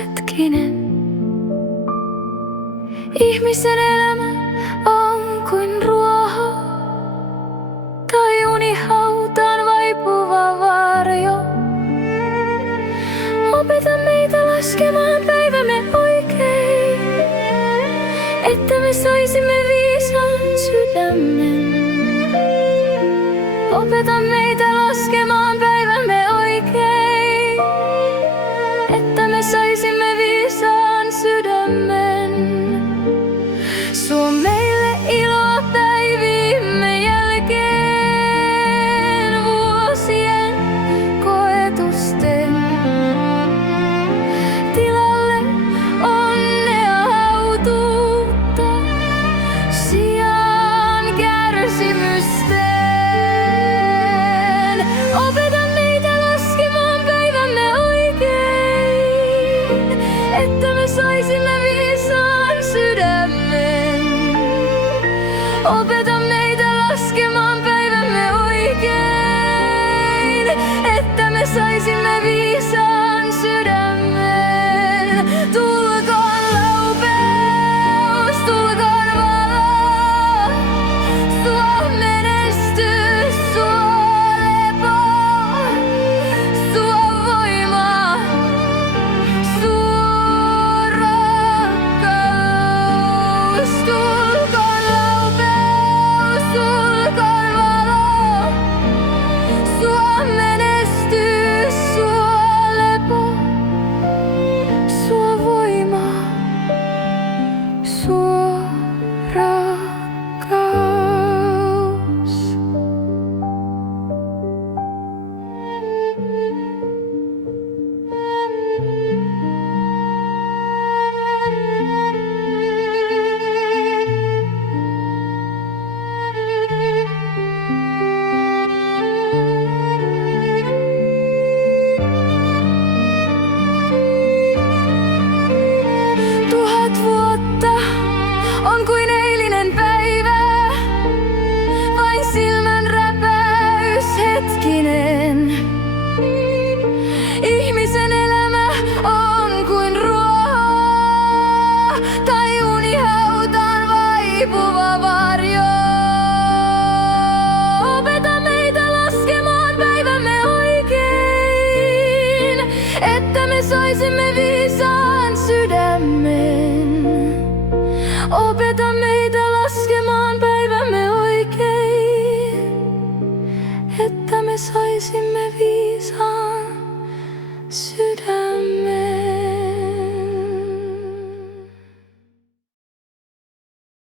hetkinen. Ihmisen elämä on kuin ruoho tai unihautaan vaipuva varjo. Opeta meitä laskemaan päivämme oikein, että me saisimme viisaan sydämen. Opeta meitä laskemaan päivämme oikein, että me saisimme viisaan sydämen. Suo meille iloa päiviimme jälkeen vuosien koetusten. Tilalle onnea hautuutta sijaan kärsimysten. Opeta meitä laskemaan päivämme oikein, että me saisimme viisaan sydämen. Opeta meitä laskemaan päivämme oikein, että me saisimme viisaan sydämen. Tulkoon laupeus, tulkoon valo, suo menestys, suo lepo, suo voima, suo rakkaus. Tulkoon laupeus, tulkoon valo, suo menestys, suo lepo, suo voima, suo rakkaus. Tuhat vuotta on kuin eilinen päivä, vain silmän räpäys hetkinen. Ihmisen elämä on kuin ruoho tai unihautaan vaipuva varjo. Opeta meitä laskemaan päivämme oikein, että me saisimme viisaan sydämen. Opeta meitä laskemaan päivämme oikein, että me saisimme viisaan